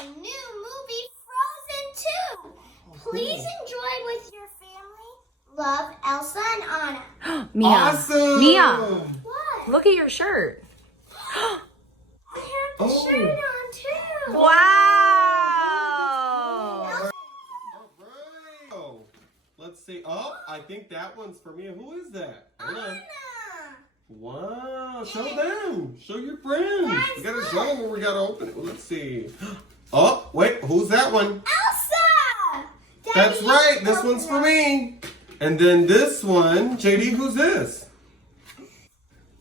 our new movie, Frozen 2. Please enjoy with your family. Love, Elsa and Anna. Mia. Awesome! Mia, What? look at your shirt. I have the shirt on too. Wow. All right. Oh, let's see. Oh, I think that one's for me. Who is that? Hold on. Anna. Wow, show them. Show your friends. Guys, We gotta look. show them where we gotta open it. Well, let's see. Oh, wait, who's that one? Elsa. That's Daddy, right, this one's for me. And then this one, JD, who's this?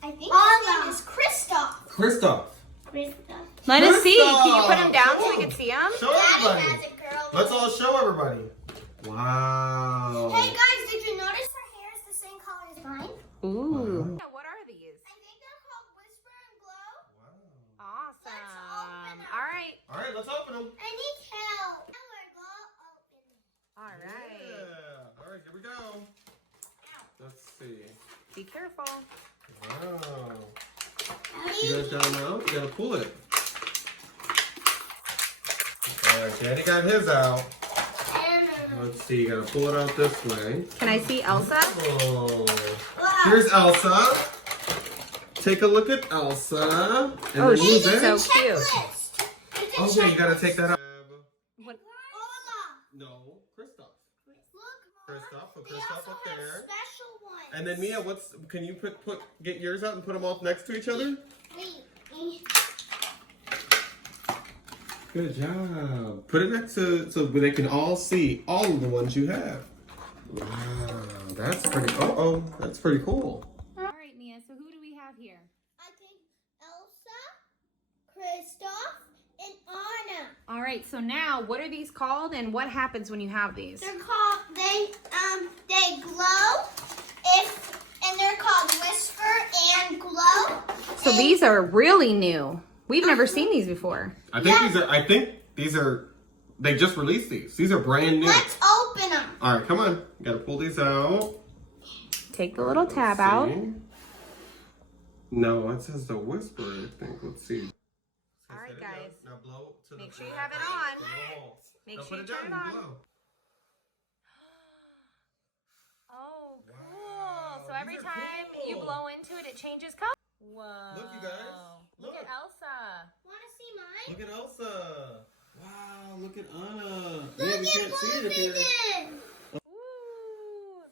I think his name is Kristoff. Kristoff. Let us see. Kristoff. Can you put them down so we can see them? Show Daddy everybody. has a girl. Let's all show everybody. Wow. Hey guys, did you notice her hair is the same color as mine? Ooh. What are these? I think they're called Whisper and Glow. Awesome. open 'em. All right. All right, let's open them. I need help. Elsa, go open it. All right. Yeah. All right, here we go. Let's see. Be careful. Wow. You guys got them out? You gotta pull it. All right, Daddy got his out. Let's see, you gotta pull it out this way. Can I see Elsa? Oh. Here's Elsa. Take a look at Elsa. And Oh, then she's who's so that? cute. Okay, you gotta take that out. What? No, Kristoff. Look, Kristoff, put they Kristoff also up have there. special ones. And then Mia, can you get yours out and put them all next to each other? Wait. Good job. Put it next to so they can all see all of the ones you have. Wow, that's pretty. That's pretty cool. All right, Mia. So who do we have here? I think Elsa, Kristoff, and Anna. All right. So now, what are these called, and what happens when you have these? They're called they glow and they're called Whisper and Glow. So these are really new. We've never seen these before. I think these are. They just released these. These are brand new. Let's open them. All right, come on. You gotta pull these out. Take the little tab Let's out. see. No, it says the Whisper. I think. Let's see. All right, Set it down. guys. Now blow to Make the sure you have it on. the little holes. Make Now sure put you it turn down it and on. blow. Oh, cool. Wow, So every these are time you cool. blow into it, it changes color. Whoa. Look, you guys. Look at Look. Elsa. Want to see mine? Look at Elsa. Wow, look at Anna. Look Yeah, we at can't see it if you're... Frozen. Ooh.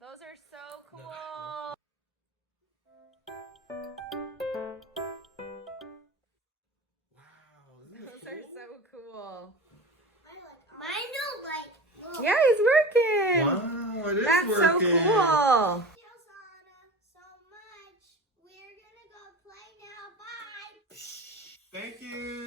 Those are so cool. Wow, isn't Those this are cool? so cool. Mine don't like. Yeah, it's working. Wow, it is That's working. so cool. Elsa Anna, so much. We're gonna go play now. Bye. Thank you.